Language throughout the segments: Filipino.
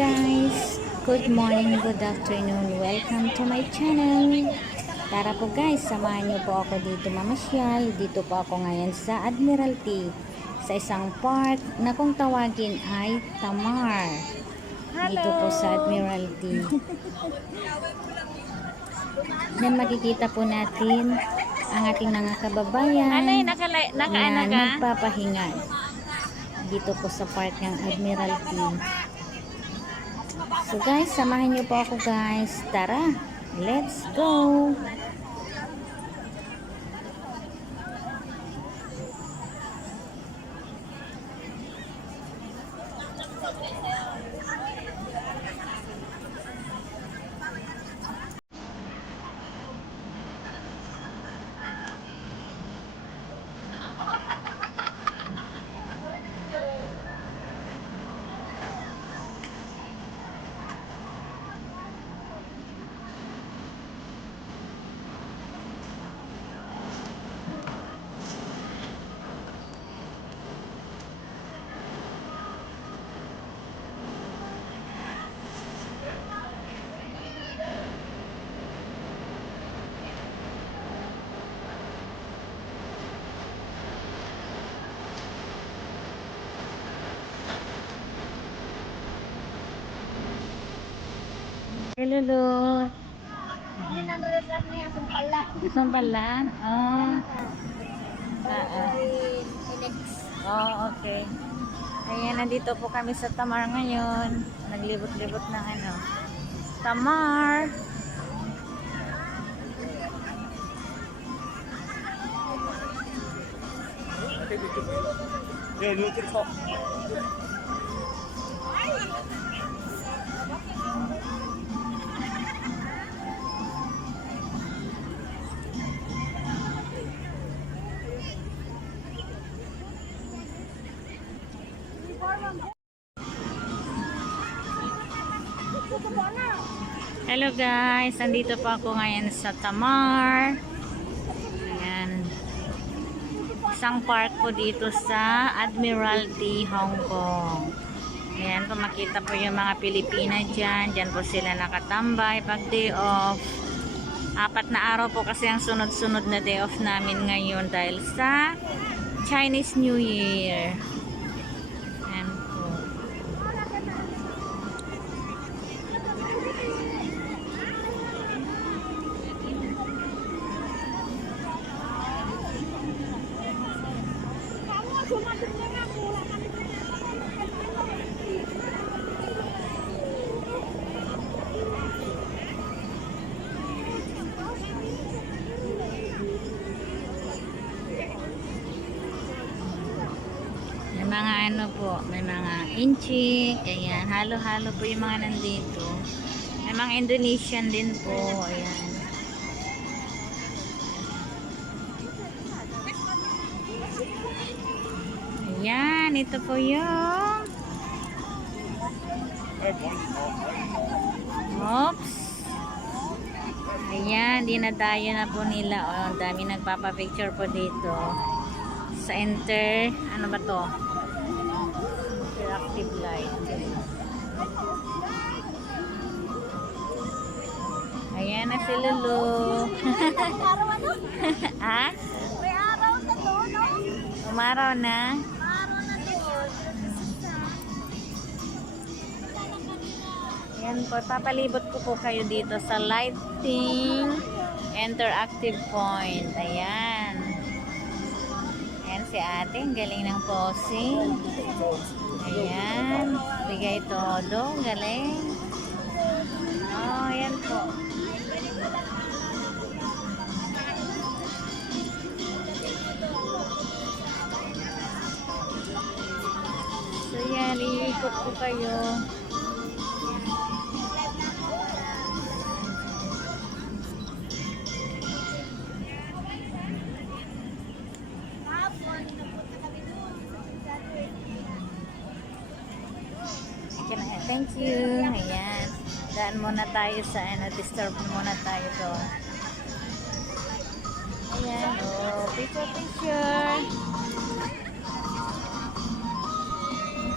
guys! Good morning, good afternoon. Welcome to my channel. Tara po guys, samahan niyo po ako dito mamasyal. Dito po ako ngayon sa Admiralty, sa isang park na kung tawagin ay Tamar. Dito po sa Admiralty. Yan, makikita po natin ang ating mga kababayan na nagpapahinga dito po sa park ng Admiralty. So guys, samahan niyo po ako guys. Tara, let's go! Hello, Lord. Isang pala? Okay. Ayan, nandito po kami sa Tamar ngayon. Naglibot-libot ng Tamar. Hello guys, nandito po ako ngayon sa Tamar. Ayan. Isang park po dito sa Admiralty, Hong Kong. Ayan, kung makita po yung mga Pilipina dyan. Dyan po sila nakatambay pag day off. 4 na araw po kasi ang sunod-sunod na day off namin ngayon dahil sa Chinese New Year. Ayan po. May mga may mga inchik, ayan, halo-halo po yung mga nandito. May mga Indonesian din po, ayan. Ayan, ito po yung oops. Ayan, dinadayo na po nila. Ang dami nagpapapicture po dito. Sa ano ba to? Interactive light. Ayan na si Lulu. Ha? May araw na to, no? Umaraw na. Ayan po, papalibot ko po kayo dito sa lighting interactive point. Ayan. Ayan si ate, ang galing ng posing. Ayan, bigay todo, galing. Oh, ayan po. So yan, iikot ko kayo. Thank you. Ayan. Daan muna tayo sa disturb muna tayo doon. Ayan. Oh, picture.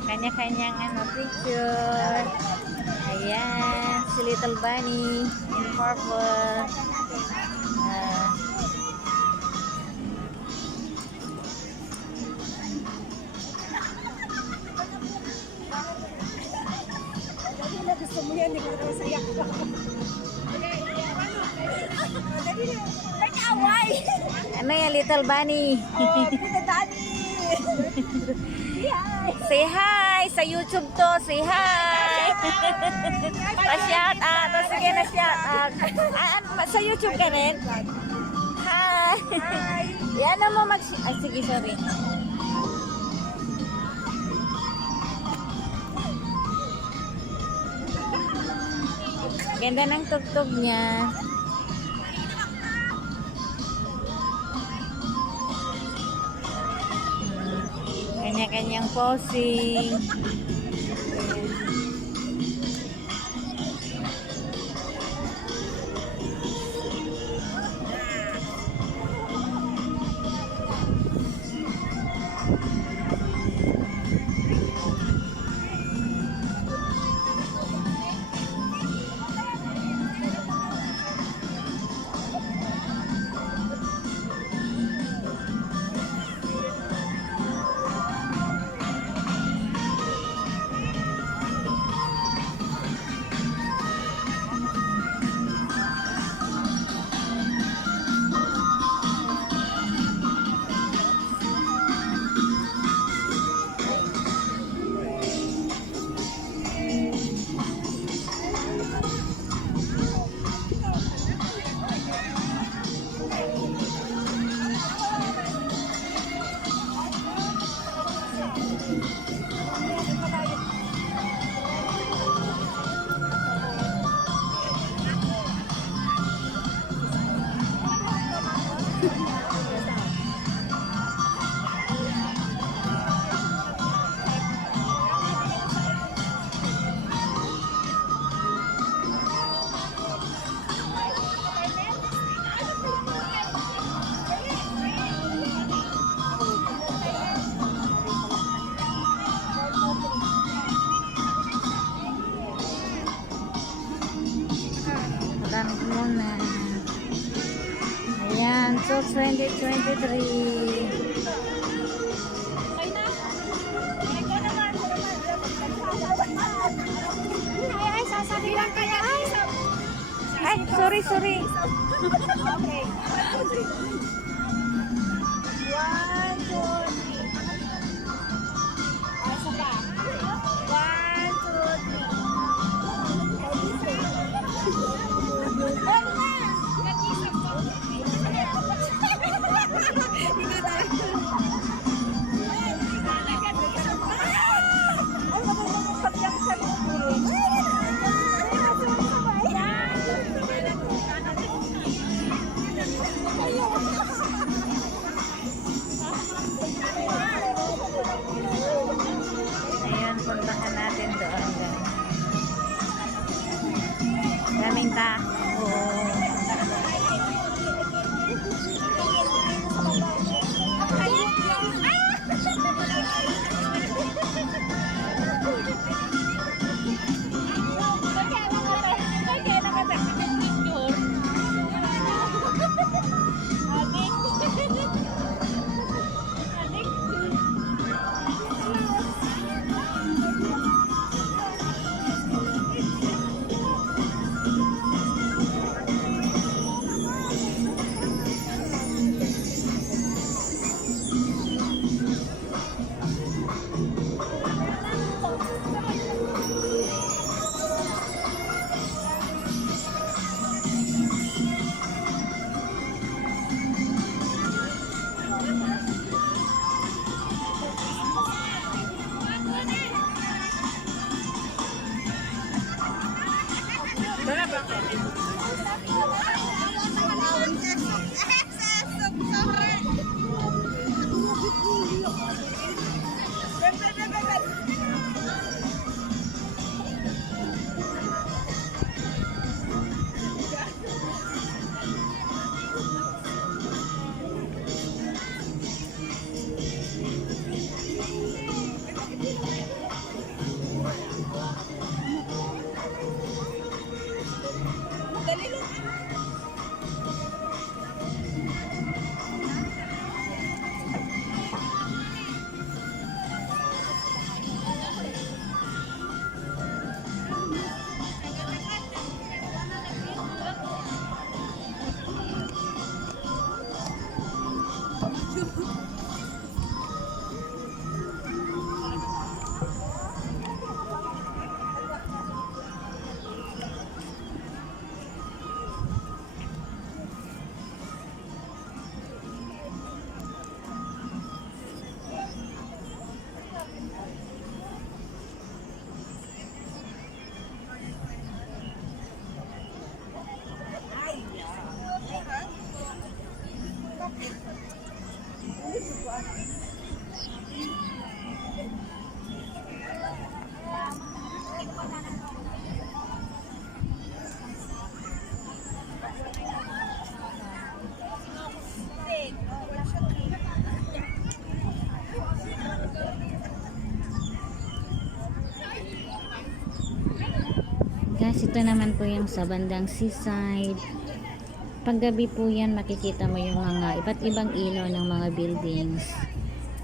Kanya-kanyang picture. Ayan, si Little Bunny in purple. Ah, Gusto mo yan, hindi ko na masaya ko. Nag-away! ano yan, Little Bunny? Oh, pinadani! Hi! Say hi! Sa YouTube to, say hi! Pa-shout out! O, sige na shout out. Sa YouTube ka rin? Hi! Yan na mo mag... sige, sorry. Ganda ng tugtog niya. Kanya-kanyang posing. Dami muna. Ayan, so 2023. Ay, sasabihan kaya. Ay, sorry. Okay. 1, 2, 3. Ay, isa pa. 1, 2, 3. Ayan, puntahan natin doon. Daming tao. Guys, ito naman po yung sa bandang seaside. Paggabi po yan, makikita mo yung mga iba't ibang ilaw ng mga buildings.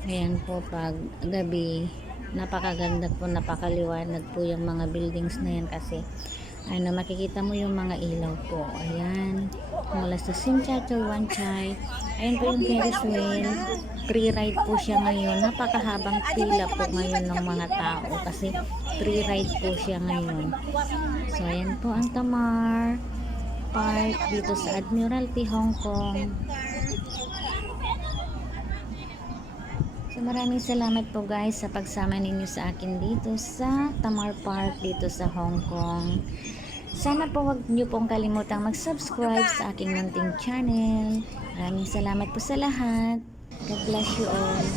Ayan po, pag gabi, napakaganda po, napakaliwanag po yung mga buildings na yan kasi ano, makikita mo yung mga ilaw po. Ayan, mula sa Sincha to Wanchay. Ayan po yung Ferris wheel. Free ride po siya ngayon. Napakahabang pila po ngayon ng mga tao kasi free ride po siya ngayon. So, ayan po ang Tamar Park dito sa Admiralty, Hong Kong. So, maraming salamat po guys sa pagsama ninyo sa akin dito sa Tamar Park dito sa Hong Kong. Sana po wag niyo pong kalimutang mag-subscribe sa aking munting channel. Maraming salamat po sa lahat. God bless you all.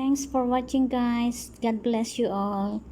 Thanks for watching guys. God bless you all.